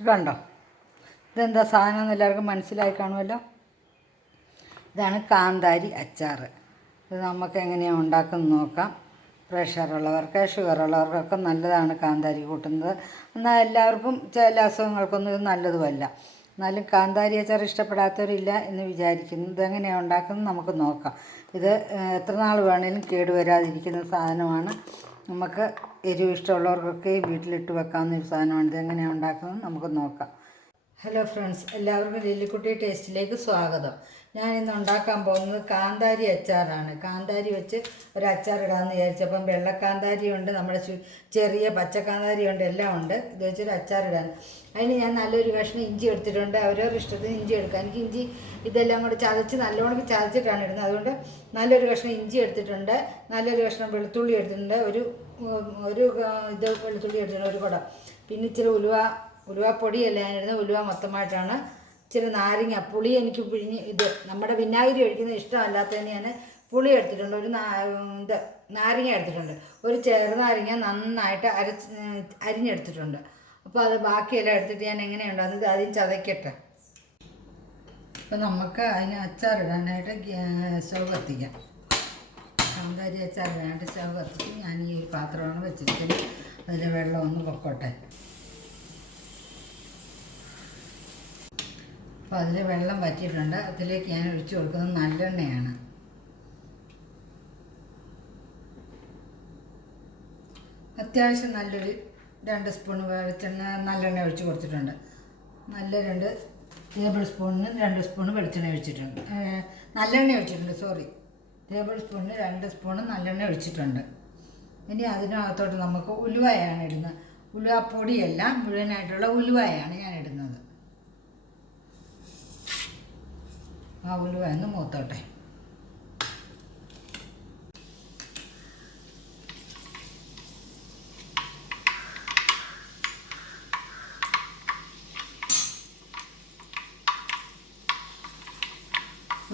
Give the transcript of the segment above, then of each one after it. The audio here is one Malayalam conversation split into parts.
കണ്ടോ? ഇതെന്താ സാധനം എന്ന് എല്ലാവർക്കും മനസ്സിലായി കാണുമല്ലോ. ഇതാണ് കാന്താരി അച്ചാർ. ഇത് നമുക്ക് എങ്ങനെയാണ് ഉണ്ടാക്കുന്നത് നോക്കാം. പ്രഷറുള്ളവർക്ക് ഷുഗറുള്ളവർക്കൊക്കെ നല്ലതാണ് കാന്താരി കൂട്ടുന്നത്. എന്നാൽ എല്ലാവർക്കും ചില അസുഖങ്ങൾക്കൊന്നും ഇത് നല്ലതുമല്ല. എന്നാലും കാന്താരി അച്ചാർ ഇഷ്ടപ്പെടാത്തവരില്ല എന്ന് വിചാരിക്കുന്നു. ഇതെങ്ങനെയാണ് ഉണ്ടാക്കുന്നത് നമുക്ക് നോക്കാം. ഇത് എത്ര നാൾ വേണേലും കേടുവരാതിരിക്കുന്ന സാധനമാണ്. നമുക്ക് എരിവ് ഇഷ്ടമുള്ളവർക്കൊക്കെ വീട്ടിലിട്ട് വെക്കാവുന്ന ഒരു സാധനമാണ്. ഇതെങ്ങനെയാണ് ഉണ്ടാക്കുന്നത് നമുക്ക് നോക്കാം. ഹലോ ഫ്രണ്ട്സ്, എല്ലാവർക്കും ലില്ലിക്കുട്ടി ടേസ്റ്റിലേക്ക് സ്വാഗതം. ഞാൻ ഇന്ന് ഉണ്ടാക്കാൻ പോകുന്നത് കാന്താരി അച്ചാറാണ്. കാന്താരി വെച്ച് ഒരു അച്ചാർ ഇടാമെന്ന് വിചാരിച്ചപ്പം വെള്ളക്കാന്താരി ഉണ്ട്, നമ്മുടെ ചെറിയ പച്ചക്കാന്താരി ഉണ്ട്, എല്ലാം ഉണ്ട്. ഇത് വെച്ചൊരു അച്ചാർ ഇടാൻ അതിന് ഞാൻ നല്ലൊരു കഷ്ണം ഇഞ്ചി എടുത്തിട്ടുണ്ട്. അവരവരുടെ ഇഷ്ടത്തിന് ഇഞ്ചി എടുക്കാം. എനിക്ക് ഇഞ്ചി ഇതെല്ലാം കൂടെ ചതച്ച് നല്ലോണം ചതച്ചിട്ടാണ് ഇടുന്നത്. അതുകൊണ്ട് നല്ലൊരു കഷ്ണം ഇഞ്ചി എടുത്തിട്ടുണ്ട്, നല്ലൊരു കഷ്ണം വെളുത്തുള്ളി എടുത്തിട്ടുണ്ട്, ഒരു ഇത് വെളുത്തുള്ളി എടുത്തിട്ടുണ്ട്, ഒരു കുടം. പിന്നെ ഇച്ചിരി ഉലുവാപ്പൊടിയല്ല ഞാനിടുന്നത്, ഉലുവ മൊത്തമായിട്ടാണ്. ഇച്ചിരി നാരങ്ങ പുളി എനിക്ക് പിഴിഞ്ഞ് ഇത് നമ്മുടെ വിനാഗിരി ഒഴിക്കുന്നത് ഇഷ്ടമല്ലാത്തതിന് ഞാൻ പുളി എടുത്തിട്ടുണ്ട്. ഒരു നാരങ്ങ എടുത്തിട്ടുണ്ട്, ഒരു ചെറുനാരങ്ങ നന്നായിട്ട് അരിഞ്ഞെടുത്തിട്ടുണ്ട്. അപ്പോൾ അത് ബാക്കിയെല്ലാം എടുത്തിട്ട് ഞാൻ എങ്ങനെയുണ്ടാകുന്നത് ഇത് ആദ്യം ചതയ്ക്കട്ടെ. അപ്പോൾ നമുക്ക് അതിന് അച്ചാറിടാനായിട്ട് സ്റ്റവ് കത്തിക്കാം. കാന്താരി അച്ചാറിടാനായിട്ട് സ്റ്റവ് കത്തിച്ച് ഞാൻ ഈ ഒരു പാത്രമാണ് വെച്ചിരിക്കുന്നത്. അതിൽ വെള്ളം ഒന്ന് പൊക്കോട്ടെ. അപ്പോൾ അതിൽ വെള്ളം വറ്റിയിട്ടുണ്ട്. അതിലേക്ക് ഞാൻ ഒഴിച്ചു കൊടുക്കുന്നത് നല്ലെണ്ണയാണ്. അത്യാവശ്യം നല്ലൊരു 2 സ്പൂൺ വെളിച്ചെണ്ണ നല്ലെണ്ണ ഒഴിച്ച് കൊടുത്തിട്ടുണ്ട്. നല്ല 2 ടേബിൾ സ്പൂണിന് 2 സ്പൂൺ വെളിച്ചെണ്ണ ഒഴിച്ചിട്ടുണ്ട്, നല്ലെണ്ണ ഒഴിച്ചിട്ടുണ്ട്. ടേബിൾ സ്പൂണിന് 2 സ്പൂൺ നല്ലെണ്ണ ഒഴിച്ചിട്ടുണ്ട്. ഇനി അതിനകത്തോട്ട് നമുക്ക് ഉലുവയാണ് ഇടുന്നത്. ഉലുവപ്പൊടിയല്ല, മുഴുവനായിട്ടുള്ള ഉലുവയാണ് ഞാൻ ഇടുന്നത്. ആ ഉലുവ ഒന്ന് മൂത്തോട്ടെ.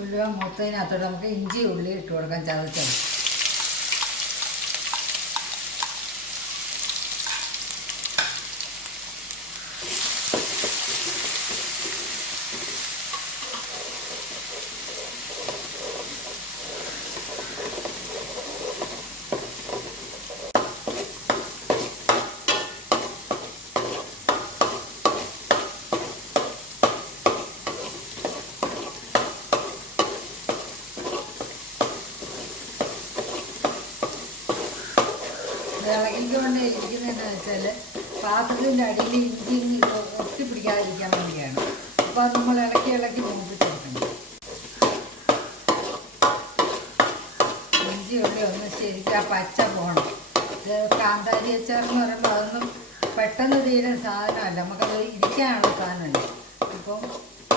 ഉലുവ മൂത്തതിനകത്തോട്ട് നമുക്ക് ഇഞ്ചി ഉള്ളി ഇട്ട് കൊടുക്കാം, ചതച്ചത്. ഇളകിക്കൊണ്ട് ഇരിക്കുന്നതെന്ന് വെച്ചാൽ പാത്രത്തിൻ്റെ അടിയിൽ ഇഞ്ചി ഒട്ടിപ്പിടിക്കാതിരിക്കാൻ വേണ്ടിയാണ്. അപ്പോൾ അത് നമ്മൾ ഇളക്കി മൂപ്പിച്ചെടുക്കണം. ഇഞ്ചി ഉള്ളി ഒന്ന് ശരിക്കും ആ പച്ച പോകണം. ഇത് കാന്താരി അച്ചാറെന്ന് പറയുമ്പോൾ അതൊന്നും പെട്ടെന്ന് തീരുന്ന സാധനമല്ല, നമുക്കത് ഇരിക്കാനുള്ള സാധനമല്ല. അപ്പം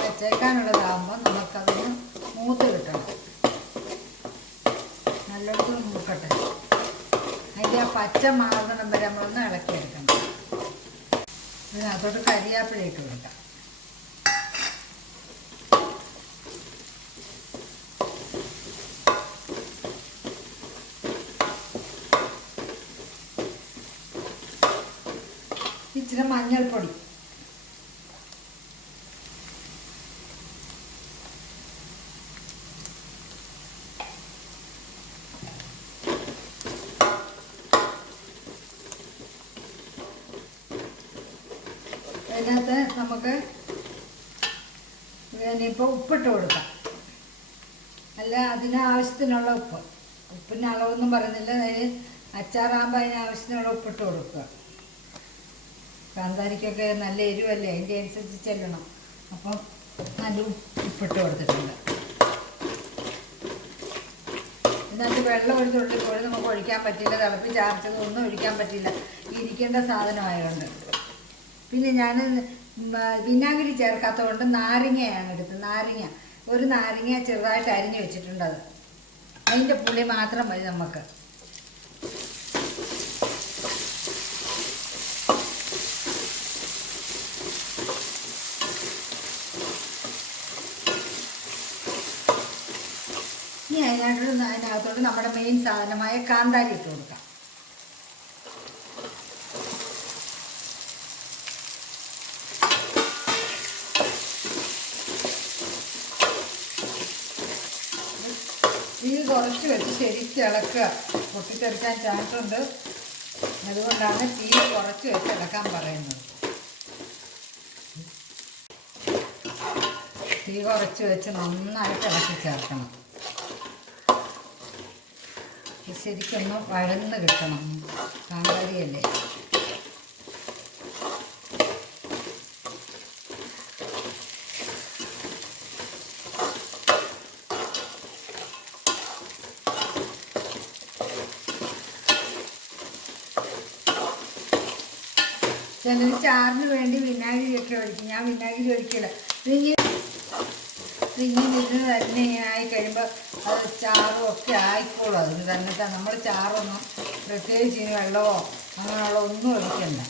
വെച്ചേക്കാനുള്ളതാകുമ്പോൾ നമുക്കതൊന്ന് മൂത്ത് കിട്ടണം. നല്ലോണം മൂക്കട്ടെ. അതിൻ്റെ ആ പച്ച മാറുന്നിടം വരെ നമ്മളൊന്ന് ഇളക്കിയെടുക്കണം. ഇതിനകത്തോട്ട് കരിയാപ്പില ഇട്ട് കൊടുക്കാം. ഇച്ചിരി മഞ്ഞൾപ്പൊടി, അതിനകത്ത് നമുക്ക് ഇനിയിപ്പോൾ ഉപ്പിട്ട് കൊടുക്കാം. അല്ല, അതിനാവശ്യത്തിനുള്ള ഉപ്പിന് അളവൊന്നും പറയുന്നില്ല. അച്ചാറാകുമ്പോൾ അതിനാവശ്യത്തിനുള്ള ഉപ്പിട്ട് കൊടുക്കുക. കാന്താരിക്കൊക്കെ നല്ല എരിവല്ലേ, അതിൻ്റെ അനുസരിച്ച് ചെല്ലണം. അപ്പം നല്ല ഉപ്പിട്ട് കൊടുത്തിട്ടുണ്ട്. ഇതിനകത്ത് വെള്ളം ഒരു തുള്ളി പോലും നമുക്ക് ഒഴിക്കാൻ പറ്റില്ല, തിളപ്പിച്ചാർച്ചതൊന്നും ഒഴിക്കാൻ പറ്റില്ല, ഇരിക്കേണ്ട സാധനമായതുകൊണ്ട്. പിന്നെ ഞാൻ വിനാഗിരി ചേർക്കാത്തതുകൊണ്ട് നാരങ്ങയാണ് എടുത്തത്. ഒരു നാരങ്ങ ചെറുതായിട്ട് അരിഞ്ഞ് വെച്ചിട്ടുണ്ട്. അതിൻ്റെ പുളി മാത്രം മതി നമുക്ക്. ഇനി അതിനകത്തോട്ട് നമ്മുടെ മെയിൻ സാധനമായ കാന്താരി ഇട്ട് കൊടുക്കാം. കുറച്ച് വെച്ച് ശരിക്കും ഇളക്കുക. പൊട്ടിത്തെറിക്കാൻ ചാൻസ് ഉണ്ട്. അതുകൊണ്ടാണ് തീ കുറച്ച് വെച്ച് ഇളക്കാൻ പറയുന്നത്. തീ കുറച്ച് വെച്ച് നന്നായിട്ട് ഇളക്കി ചേർക്കണം. ശരിക്കൊന്ന് വഴന്ന് കിട്ടണം. കാന്താരിയല്ലേ. ചിലർ ചാറിന് വേണ്ടി വിനാഗിരിയൊക്കെ ഒഴിക്കും. ഞാൻ വിനാഗിരി ഒഴിക്കില്ല. ഇതിങ്ങനെ തന്നെ ആയി കഴിയുമ്പോൾ അത് ചാറും ഒക്കെ ആയിക്കോളും. അതിന് തന്നെ നമ്മൾ ചാറൊന്നും പ്രത്യേകിച്ച് ഇനി വെള്ളമോ അങ്ങനെയുള്ള ഒന്നും ഒഴിക്കണ്ട.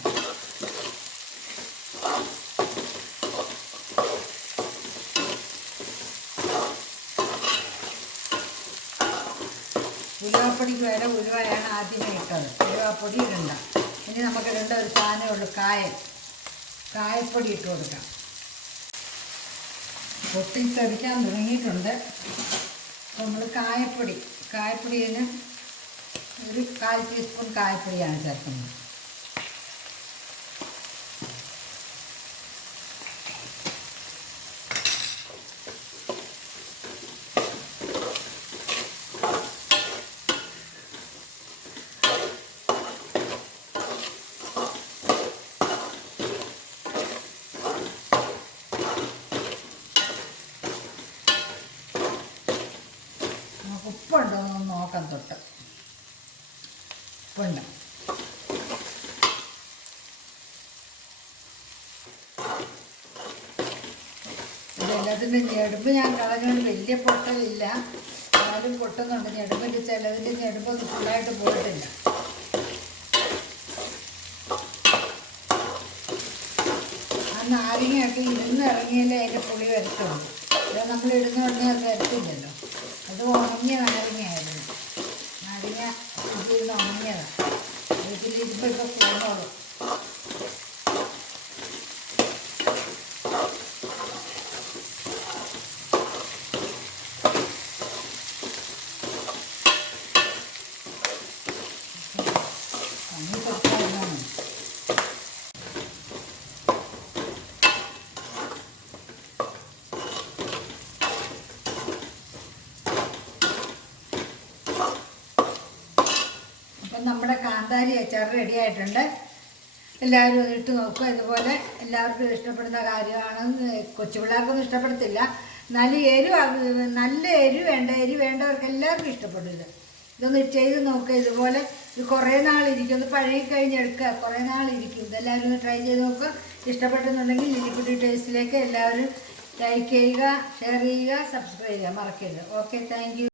ഉലുവാപ്പൊടിക്ക് വരെ ഉലുവയാണ് ആദ്യമേ ഇട്ടത്. ഉലുവാപ്പൊടി ഇടണ്ട. ഇനി നമുക്ക് ഇടേണ്ട ഒരു സാധനമേ ഉള്ളൂ, കായപ്പൊടി ഇട്ട് കൊടുക്കാം. പൊട്ടിത്തെറിക്കാൻ തുടങ്ങിയിട്ടുണ്ട്. അപ്പോൾ നമ്മൾ കായപ്പൊടിയിൽ ഒരു 1/4 ടീസ്പൂൺ കായപ്പൊടിയാണ് ചേർക്കുന്നത്. ഉപ്പുണ്ടോ എന്നൊന്ന് നോക്കാം. ഉപ്പുണ്ട്. ഇതെല്ലാത്തിൻ്റെ ഞെടുമ്പ് ഞാൻ കളഞ്ഞുകൊണ്ട് വലിയ പൊട്ടലില്ല. എന്നാലും പൊട്ടുന്നുണ്ട്. ഞെടുമ്പിൻ്റെ ചിലതിൻ്റെ ഞെടുമ്പൊന്നും ഫുള്ളായിട്ട് പോയിട്ടില്ല. ആ നാരങ്ങയൊക്കെ ഇറങ്ങിയാലേ അതിൻ്റെ പുളി വരത്തുള്ളൂ. അത് നമ്മൾ ഇടുന്ന ഉടനെ അത് വരത്തില്ലല്ലോ. അത് ഉണങ്ങിയ നാരങ്ങയായിരുന്നു. നാരങ്ങ ഇതിരുന്ന് ഉണങ്ങിയതാണ്. ഇതിലിപ്പോൾ പോന്നോളൂ. നമ്മുടെ കാന്താരി അച്ചാർ റെഡി ആയിട്ടുണ്ട്. എല്ലാവരും അത് ഇട്ട് നോക്കുക. ഇതുപോലെ എല്ലാവർക്കും ഇഷ്ടപ്പെടുന്ന കാര്യമാണ്. കൊച്ചു പിള്ളേർക്കൊന്നും ഇഷ്ടപ്പെടത്തില്ല. നല്ല എരിവ് വേണ്ടവർക്ക് എല്ലാവർക്കും ഇഷ്ടപ്പെടും. ഇതൊന്ന് ചെയ്ത് നോക്കുക. ഇതുപോലെ ഇത് കുറേ നാളിരിക്കും. ഒന്ന് പഴകി കഴിഞ്ഞെടുക്കുക. കുറേ നാളിരിക്കും. ഇതെല്ലാവരും ഒന്ന് ട്രൈ ചെയ്ത് നോക്കുക. ഇഷ്ടപ്പെട്ടെന്നുണ്ടെങ്കിൽ ലിക്വിഡ് ടേസ്റ്റിലേക്ക് എല്ലാവരും ലൈക്ക് ചെയ്യുക, ഷെയർ ചെയ്യുക, സബ്സ്ക്രൈബ് ചെയ്യുക മറക്കരുത്. Okay, thank you.